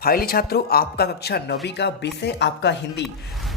फाइली छात्रों, आपका कक्षा 9वीं का विषय आपका हिंदी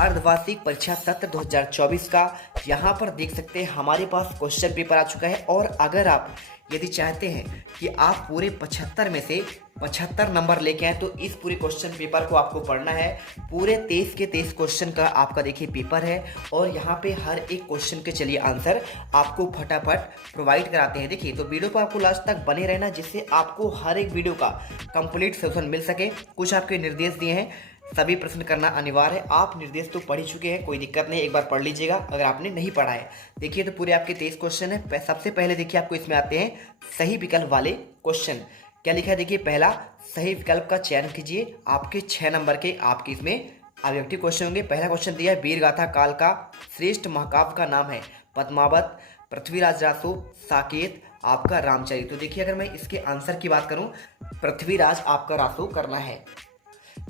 अर्धवार्षिक परीक्षा सत्र 2024 का यहाँ पर देख सकते हैं हमारे पास क्वेश्चन पेपर आ चुका है। और अगर आप यदि चाहते हैं कि आप पूरे 75 में से 75 नंबर लेके आए तो इस पूरे क्वेश्चन पेपर को आपको पढ़ना है। पूरे 23 के 23 क्वेश्चन का आपका देखिए पेपर है और यहाँ पे हर एक क्वेश्चन के चलिए आंसर आपको फटाफट प्रोवाइड कराते हैं। देखिए तो वीडियो को आपको लास्ट तक बने रहना जिससे आपको हर एक वीडियो का कंप्लीट सोल्यूशन मिल सके। कुछ आपके निर्देश दिए हैं, सभी प्रश्न करना अनिवार्य है। आप निर्देश तो पढ़ ही चुके हैं, कोई दिक्कत नहीं, एक बार पढ़ लीजिएगा अगर आपने नहीं पढ़ा है। देखिए तो पूरे आपके 23 क्वेश्चन है। सबसे पहले देखिए आपको इसमें आते हैं सही विकल्प वाले क्वेश्चन। क्या लिखा है देखिए, पहला सही विकल्प का चयन कीजिए। आपके 6 नंबर के आपके इसमें ऑब्जेक्टिव क्वेश्चन होंगे। पहला क्वेश्चन दिया है वीर गाथा काल का श्रेष्ठ महाकाव्य का नाम है पद्मावत, पृथ्वीराज रासो, साकेत, आपका रामचरित। तो देखिए अगर मैं इसके आंसर की बात करूं, पृथ्वीराज आपका रासो करना है।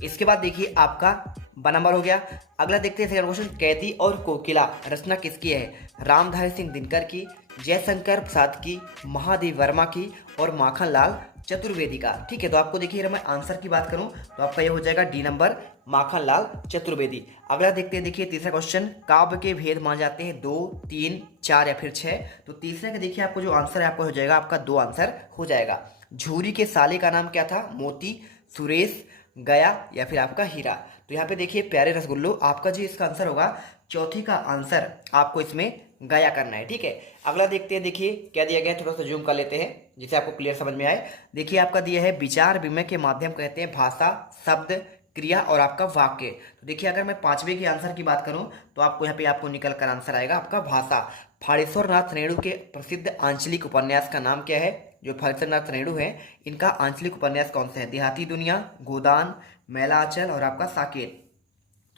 इसके बाद देखिए आपका नंबर हो गया। अगला देखते हैं सेकंड क्वेश्चन, कैदी और कोकिला रचना किसकी है? रामधारी सिंह दिनकर की, जयशंकर प्रसाद की, महादेव वर्मा की और माखनलाल चतुर्वेदी का। ठीक है, तो आपको देखिए अगर मैं आंसर की बात करूं तो आपका ये हो जाएगा डी नंबर, माखनलाल चतुर्वेदी। अगला देखते हैं देखिए तीसरा क्वेश्चन, काव्य के भेद माने जाते हैं 2, 3, 4 या फिर 6। तो तीसरे का देखिए आपको जो आंसर है आपका हो जाएगा, आपका 2 आंसर हो जाएगा। झूरी के साले का नाम क्या था? मोती, सुरेश, गया या फिर आपका हीरा। तो यहाँ पे देखिए प्यारे रसगुल्लो, आपका जो इसका आंसर होगा चौथी का आंसर आपको इसमें गया करना है। ठीक है, अगला देखते हैं देखिए क्या दिया गया है, थोड़ा सा जूम कर लेते हैं जिससे आपको क्लियर समझ में आए। देखिए आपका दिया है विचार विमय के माध्यम कहते हैं भाषा, शब्द, क्रिया और आपका वाक्य। तो देखिए अगर मैं 5वें के आंसर की बात करूं तो आपको यहाँ पे आपको निकल कर आंसर आएगा आपका भाषा। फाड़ेश्वर नाथ रेणु के प्रसिद्ध आंचलिक उपन्यास का नाम क्या है? जो फाड़ेश्वर नाथ रेणु है इनका आंचलिक उपन्यास कौन सा है? देहाती दुनिया, गोदान, मैला आंचल और आपका साकेत।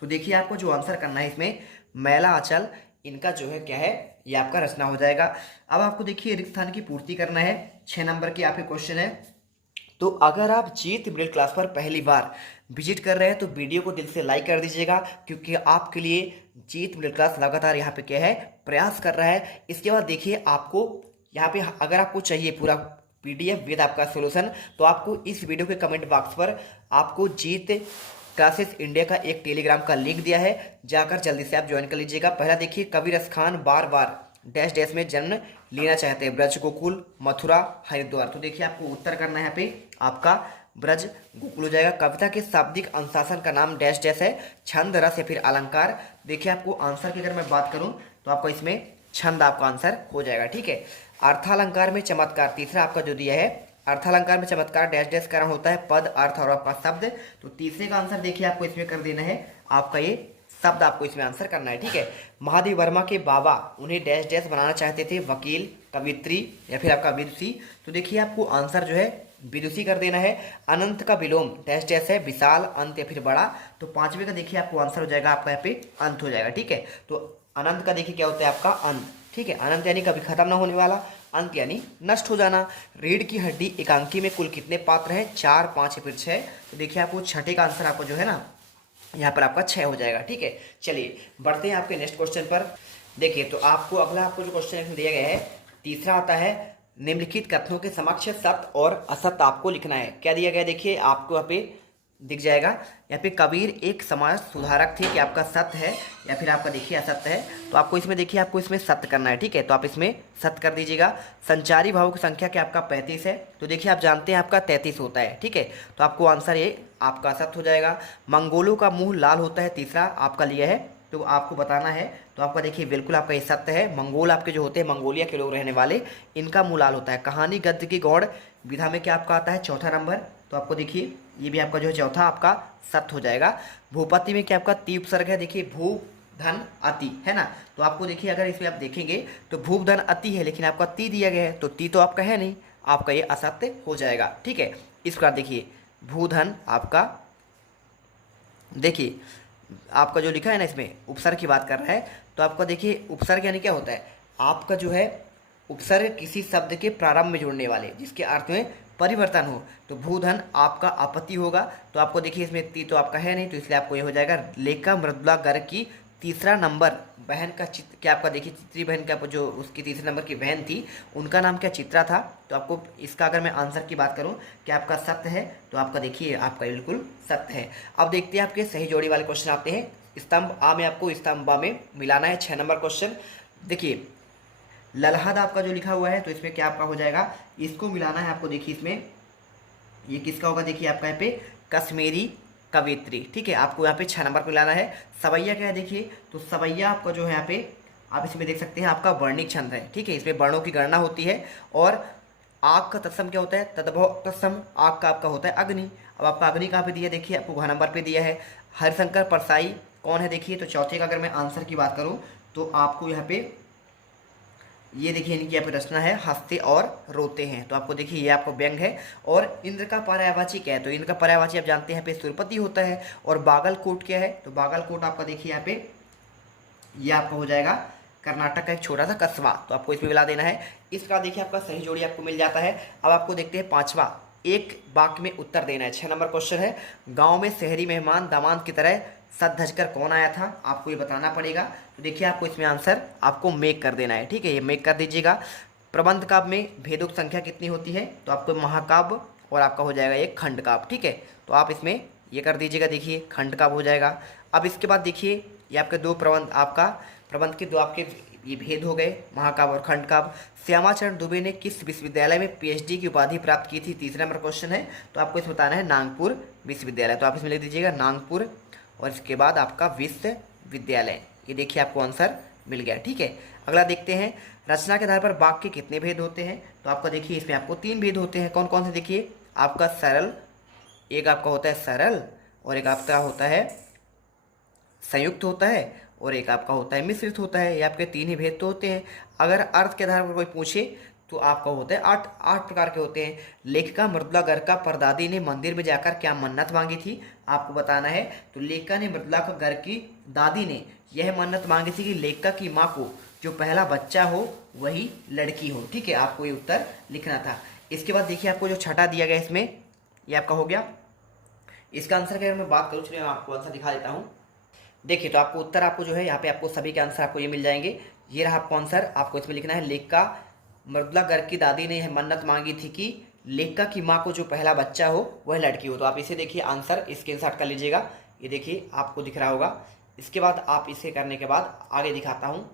तो देखिए आपको जो आंसर करना है इसमें मैला आंचल इनका जो है क्या है, ये आपका रचना हो जाएगा। अब आपको देखिए रिक्त स्थान की पूर्ति करना है। 6 नंबर की आपके क्वेश्चन है। तो अगर आप जीत मिडिल क्लास पर पहली बार विजिट कर रहे हैं तो वीडियो को दिल से लाइक कर दीजिएगा, क्योंकि आपके लिए जीत मिडिल क्लास लगातार यहाँ पे क्या है, प्रयास कर रहा है। इसके बाद देखिए आपको यहाँ पे अगर आपको चाहिए पूरा PDF विद आपका सोल्यूशन तो आपको इस वीडियो के कमेंट बॉक्स पर आपको जीत क्लासेस इंडिया का एक टेलीग्राम का लिंक दिया है, जाकर जल्दी से आप ज्वाइन कर लीजिएगा। पहला देखिए, कबीर खान बार बार डैश डैश में जन्म लेना चाहते हैं? ब्रज, गोकुल, मथुरा, हरिद्वार। तो देखिए आपको उत्तर करना है यहाँ पे आपका ब्रज गोकुल हो जाएगा। कविता के शाब्दिक अनुशासन का नाम डैश डैश है? छंद, रस या फिर अलंकार। देखिए आपको आंसर की अगर मैं बात करूं तो आपको इसमें छंद आपका आंसर हो जाएगा। ठीक है, अर्थालंकार में चमत्कार तीसरा आपका जो दिया है, अर्थालंकार में चमत्कार डैश डैश कारण होता है पद, अर्थ और आपका शब्द। तो तीसरे का आंसर देखिए आपको इसमें कर देना है आपका ये शब्द, आपको इसमें आंसर करना है। ठीक है, महादेव वर्मा के बाबा उन्हें डैश डैश बनाना चाहते थे? वकील, कवित्री या फिर आपका विदुषी। तो देखिए आपको आंसर जो है विदुषी कर देना है। अनंत का विलोम डैश डैश है? विशाल, अंत या फिर बड़ा। तो 5वें का देखिए आपको आंसर हो जाएगा आपका यहाँ पे अंत हो जाएगा। ठीक है, तो अनंत का देखिए क्या होता है आपका अंत। ठीक है, अनंत यानी कभी खत्म ना होने वाला, अंत यानी नष्ट हो जाना। रीढ़ की हड्डी एकांकी में कुल कितने पात्र हैं? 4, 5 या फिर 6। तो देखिए आपको छठे का आंसर आपको जो है ना यहाँ पर आपका 6 हो जाएगा। ठीक है, चलिए बढ़ते हैं आपके नेक्स्ट क्वेश्चन पर। देखिए तो आपको अगला आपको जो क्वेश्चन दिया गया है तीसरा आता है, निम्नलिखित कथनों के समक्ष सत्य और असत्य आपको लिखना है। क्या दिया गया देखिए आपको यहाँ पे दिख जाएगा। यहाँ पे कबीर एक समाज सुधारक थे, कि आपका सत्य है या फिर आपका देखिए असत्य है? तो आपको इसमें देखिए आपको इसमें सत्य करना है। ठीक है, तो आप इसमें सत्य कर दीजिएगा। संचारी भावों की संख्या क्या आपका 35 है? तो देखिए आप जानते हैं आपका 33 होता है। ठीक है, तो आपको आंसर ये आपका सत्य हो जाएगा। मंगोलों का मुंह लाल होता है तीसरा आपका लिया है, तो आपको बताना है। तो आपका देखिए बिल्कुल आपका ये सत्य है। मंगोल आपके जो होते हैं मंगोलिया के लोग रहने वाले, इनका मुंह लाल होता है। कहानी गद्य की गौड़ विधा में क्या आपका आता है? चौथा नंबर। तो आपको देखिए ये भी आपका जो है चौथा आपका सत्य हो जाएगा। भूपति में क्या आपका ती उपसर्ग है? देखिए भू धन अति है ना। तो आपको देखिए अगर इसमें आप देखेंगे तो भूप धन अति है, लेकिन आपका ती दिया गया है तो ती तो आपका है नहीं, आपका ये असत्य हो जाएगा। ठीक है, इस प्रकार देखिए भूधन आपका देखिए आपका जो लिखा है ना इसमें उपसर्ग की बात कर रहा है। तो आपका देखिए उपसर्ग यानी क्या होता है? आपका जो है उपसर्ग किसी शब्द के प्रारंभ में जुड़ने वाले जिसके अर्थ में परिवर्तन हो। तो भूधन आपका आपत्ति होगा। तो आपको देखिए इसमें ती तो आपका है नहीं, तो इसलिए आपको ये हो जाएगा लेखा मृदुला गर्ग की तीसरा नंबर बहन का चित्र क्या आपका देखिए, चित्री बहन का जो उसकी तीसरे नंबर की बहन थी उनका नाम क्या चित्रा था। तो आपको इसका अगर मैं आंसर की बात करूं कि आपका सत्य है, तो आपका देखिए आपका बिल्कुल सत्य है। अब देखते हैं आपके सही जोड़ी वाले क्वेश्चन आते हैं। स्तंभ आ में आपको स्तंभ बा में मिलाना है। 6 नंबर क्वेश्चन देखिए, ललहद आपका जो लिखा हुआ है तो इसमें क्या आपका हो जाएगा, इसको मिलाना है आपको। देखिए इसमें ये किसका होगा, देखिए आपका यहाँ पे कश्मीरी कवित्री, ठीक है, आपको यहाँ पे 6 नंबर पे लाना है। सवैया क्या है देखिए, तो सवैया आपका जो है यहाँ पे आप इसमें देख सकते हैं आपका वर्णिक छंद है, ठीक है, इसमें वर्णों की गणना होती है। और आग का तत्सम क्या होता है, तद्भव तत्सम, आग का आपका होता है अग्नि। अब आपका अग्नि कहाँ पे दिया, देखिए आपको घ नंबर पे दिया है। हरिशंकर परसाई कौन है देखिए, तो चौथे का अगर मैं आंसर की बात करूँ तो आपको यहाँ पे ये देखिए इनकी यहाँ पे रचना है, हंसते और रोते हैं, तो आपको देखिए ये आपको व्यंग है। और इंद्र का पर्यायवाची क्या है, तो इंद्र का पर्यायवाची आप जानते हैं यहाँ पे सुरपति होता है। और बागलकोट क्या है, तो बागलकोट आपका देखिए यहाँ पे ये आपका हो जाएगा कर्नाटक का एक छोटा सा कस्बा, तो आपको इसमें मिला देना है। इसका देखिए आपका सही जोड़ी आपको मिल जाता है। अब आपको देखते हैं पांचवा, एक वाक्य में उत्तर देना है। 6 नंबर क्वेश्चन है, गांव में शहरी मेहमान दामाद की तरह सज धज कर कौन आया था, आपको ये बताना पड़ेगा। तो देखिए आपको इसमें आंसर आपको मेक कर देना है, ठीक है, ये मेक कर दीजिएगा। प्रबंध काव्य में भेदों की संख्या कितनी होती है, तो आपको महाकाव्य और आपका हो जाएगा एक खंड काव्य, ठीक है, तो आप इसमें ये कर दीजिएगा, देखिए खंड काव्य हो जाएगा। अब इसके बाद देखिए ये आपके दो प्रबंध, आपका प्रबंध के दो आपके ये भेद हो गए, महाकाव्य और खंड काव्य। श्यामाचरण दुबे ने किस विश्वविद्यालय में पीएचडी की उपाधि प्राप्त की थी, तीसरा नंबर क्वेश्चन है, तो आपको इसमें बताना है नागपुर विश्वविद्यालय, तो आप इसमें लिख दीजिएगा नागपुर और इसके बाद आपका विश्वविद्यालय। ये देखिए आपको आंसर मिल गया, ठीक है। अगला देखते हैं, रचना के आधार पर वाक्य के कितने भेद होते हैं, तो आपका देखिए इसमें आपको 3 भेद होते हैं। कौन कौन से देखिए, आपका सरल, एक आपका होता है सरल, और एक आपका होता है संयुक्त होता है, और एक आपका होता है मिश्रित होता है। ये आपके 3 ही भेद तो होते हैं। अगर अर्थ के आधार पर कोई पूछे तो आपका होता है 8 प्रकार के होते हैं। लेखिका मृदुला गर्ग का परदादी ने मंदिर में जाकर क्या मन्नत मांगी थी, आपको बताना है। तो लेखिका ने मृदुला गर्ग की दादी ने यह मन्नत मांगी थी कि लेखिका की माँ को जो पहला बच्चा हो वही लड़की हो, ठीक है, आपको ये उत्तर लिखना था। इसके बाद देखिए आपको जो छठा दिया गया इसमें ये आपका हो गया। इसका आंसर की अगर मैं बात करूँ, चलिए मैं आपको आंसर दिखा देता हूँ। देखिए तो आपको उत्तर आपको जो है यहाँ पे आपको सभी के आंसर आपको ये मिल जाएंगे। ये रहा आपको आंसर, आपको इसमें लिखना है लेखिका मृदुला गर्ग की दादी ने यह मन्नत मांगी थी कि लेखिका की माँ को जो पहला बच्चा हो वह लड़की हो। तो आप इसे देखिए आंसर स्क्रीनशॉट कर लीजिएगा, ये देखिए आपको दिख रहा होगा। इसके बाद आप इसे करने के बाद आगे दिखाता हूँ।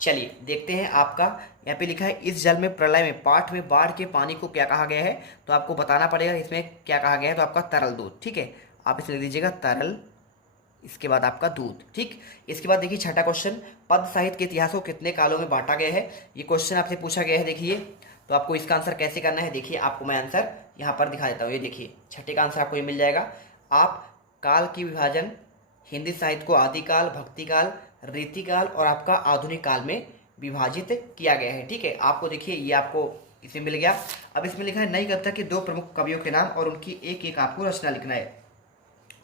चलिए देखते हैं, आपका यहाँ पे लिखा है इस जल में प्रलय में पाठ में बाढ़ के पानी को क्या कहा गया है, तो आपको बताना पड़ेगा इसमें क्या कहा गया है। तो आपका तरल दूध, ठीक है, आप इसे लिख दीजिएगा तरल, इसके बाद आपका दूध, ठीक। इसके बाद देखिए छठा क्वेश्चन, पद साहित्य के इतिहास को कितने कालों में बांटा गया है, ये क्वेश्चन आपसे पूछा गया है। देखिए तो आपको इसका आंसर कैसे करना है, देखिए आपको मैं आंसर यहाँ पर दिखा देता हूँ। ये देखिए छठे का आंसर आपको ये मिल जाएगा। आप काल की विभाजन हिंदी साहित्य को आदिकाल, भक्तिकाल, रीतिकाल और आपका आधुनिक काल में विभाजित किया गया है, ठीक है। आपको देखिए ये आपको इसमें मिल गया। अब इसमें लिखा है नई कविता के 2 प्रमुख कवियों के नाम और उनकी एक एक आपको रचना लिखना है।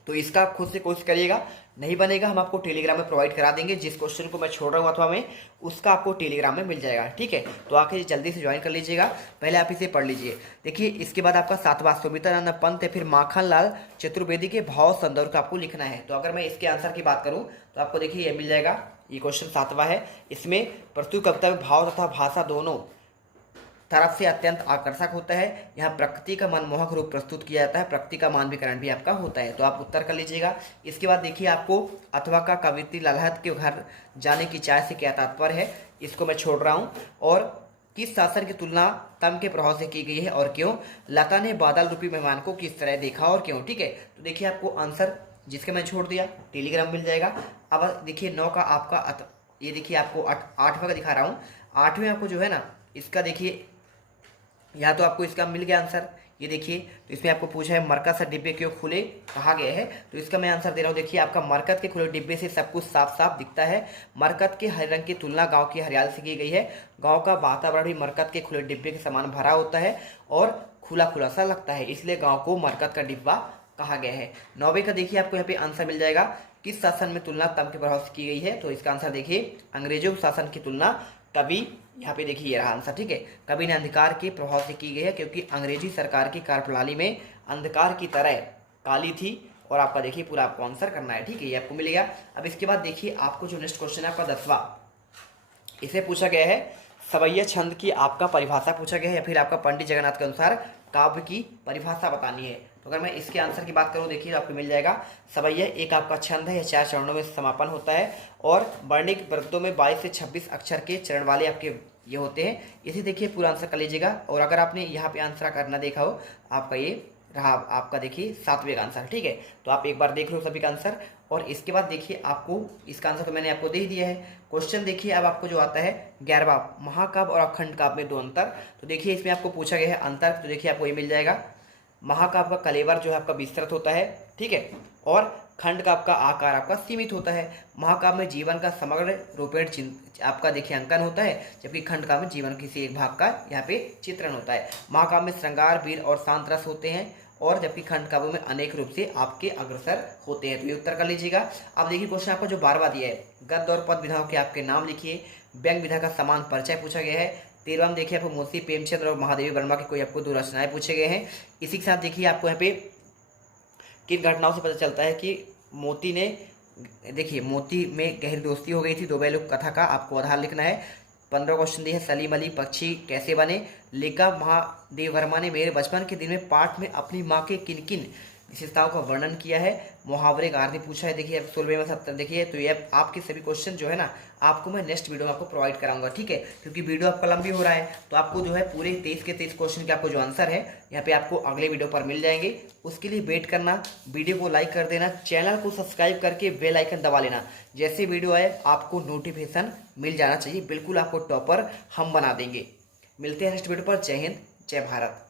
तो इसका आप खुद से कोशिश करिएगा, नहीं बनेगा हम आपको टेलीग्राम में प्रोवाइड करा देंगे। जिस क्वेश्चन को मैं छोड़ रहा हूँ अथवा में, उसका आपको टेलीग्राम में मिल जाएगा, ठीक है। तो आके जल्दी से ज्वाइन कर लीजिएगा, पहले आप इसे पढ़ लीजिए। देखिए इसके बाद आपका 7वां सुमित्रानंद पंत या फिर माखनलाल चतुर्वेदी के भाव संदर्भ का आपको लिखना है। तो अगर मैं इसके आंसर की बात करूँ तो आपको देखिए ये मिल जाएगा, ये क्वेश्चन 7वां है। इसमें प्रस्तुत कविता में भाव तथा भाषा दोनों तरफ से अत्यंत आकर्षक होता है। यहाँ प्रकृति का मनमोहक रूप प्रस्तुत किया जाता है, प्रकृति का मानवीकरण भी आपका होता है। तो आप उत्तर कर लीजिएगा। इसके बाद देखिए आपको अथवा का कवित्री ललहद के घर जाने की चाय से क्या तात्पर्य है, इसको मैं छोड़ रहा हूँ। और किस शासन की तुलना तम के प्रभाव से की गई है और क्यों, लता ने बादल रूपी मेहमान को किस तरह देखा और क्यों, ठीक है। तो देखिए आपको आंसर जिसके मैं छोड़ दिया टेलीग्राम मिल जाएगा। अब देखिए 9 का आपका ये देखिए आपको 8वां का दिखा रहा हूँ। 8वें आपको जो है ना, इसका देखिए यहाँ तो आपको इसका मिल गया आंसर, ये देखिए। तो इसमें आपको पूछा है मरकत से डिब्बे क्यों खुले कहा गया है, तो इसका मैं आंसर दे रहा हूँ। देखिए आपका मरकत के खुले डिब्बे से सब कुछ साफ साफ दिखता है। मरकत के हरे रंग की तुलना गांव की हरियाली से की गई है। गांव का वातावरण भी मरकत के खुले डिब्बे के समान भरा होता है और खुला खुला सा लगता है, इसलिए गाँव को मरकत का डिब्बा कहा गया है। 9वें का देखिए आपको यहाँ पे आंसर मिल जाएगा, किस शासन में तुलना तम के प्रभाव से की गई है, तो इसका आंसर देखिए अंग्रेजों शासन की तुलना कभी, यहाँ पे देखिए ये रहा आंसर, ठीक है। कभी ने अंधकार के प्रभाव से की गई है क्योंकि अंग्रेजी सरकार की कार्यप्रणाली में अंधकार की तरह काली थी और आपका देखिए पूरा आपको आंसर करना है, ठीक है, ये आपको मिलेगा। अब इसके बाद देखिए आपको जो नेक्स्ट क्वेश्चन है आपका 10वां, इसे पूछा गया है सवैया छंद की आपका परिभाषा पूछा गया है, या फिर आपका पंडित जगन्नाथ के अनुसार काव्य की परिभाषा बतानी है। तो अगर मैं इसके आंसर की बात करूं देखिए आपको मिल जाएगा, सवैया एक आपका छंद है, यह 4 चरणों में समापन होता है और वर्णिक वृत्तों में 22 से 26 अक्षर के चरण वाले आपके ये होते हैं। इसे देखिए पूरा आंसर कर लीजिएगा। और अगर आपने यहाँ पे आंसर करना देखा हो, आपका ये रहा आपका देखिए 7वें का आंसर, ठीक है। तो आप एक बार देख लो सभी का आंसर। और इसके बाद देखिए आपको इसका आंसर तो मैंने आपको दे ही दिया है। क्वेश्चन देखिए अब आपको जो आता है 11वां, महाकाव्य और अखंड काव्य में 2 अंतर। तो देखिए इसमें आपको पूछा गया है अंतर, तो देखिए आपको ये मिल जाएगा, महाकाव्य का कलेवर जो है आपका विस्तृत होता है, ठीक है, और खंड काव्य का आकार आपका सीमित होता है। महाकाव्य में जीवन का समग्र रूपेण आपका देखिए अंकन होता है, जबकि खंड काव्य में जीवन किसी एक भाग का यहाँ पे चित्रण होता है। महाकाव्य में श्रृंगार, वीर और शांत रस होते हैं, और जबकि खंड काव्य में अनेक रूप से आपके अग्रसर होते हैं। तो ये उत्तर कर लीजिएगा। अब देखिए क्वेश्चन आपको जो 12वां दिया है, गद्य और पद विधाओं के आपके नाम लिखिए। व्यंग्य विधा का समान परिचय पूछा गया है। 13वां देखिए आपको मुंशी प्रेमचंद और महादेवी वर्मा की कोई आपको 2 रचनाएं पूछे गए हैं। इसी के साथ देखिए आपको यहाँ पे किन घटनाओं से पता चलता है कि मोती ने देखिए मोती में गहरी दोस्ती हो गई थी। 2 बैलों कथा का आपको आधार लिखना है। 15 क्वेश्चन दिए, सलीम अली पक्षी कैसे बने। लेखक महादेव वर्मा ने मेरे बचपन के दिन में पाठ में अपनी माँ के किन किन विशेषताओं का वर्णन किया है। मुहावरे का अर्थ पूछा है देखिए 16वें में 70 देखिए। तो ये आपके सभी क्वेश्चन जो है ना आपको मैं नेक्स्ट वीडियो में आपको प्रोवाइड कराऊंगा, ठीक है, क्योंकि वीडियो आपका लंबी हो रहा है। तो आपको जो है पूरे 23 के 23 क्वेश्चन के आपको जो आंसर है यहाँ पे आपको अगले वीडियो पर मिल जाएंगे। उसके लिए वेट करना, वीडियो को लाइक कर देना, चैनल को सब्सक्राइब करके बेल आइकन दबा लेना। जैसे वीडियो आए आपको नोटिफिकेशन मिल जाना चाहिए। बिल्कुल आपको टॉपर हम बना देंगे। मिलते हैं नेक्स्ट वीडियो पर। जय हिंद, जय भारत।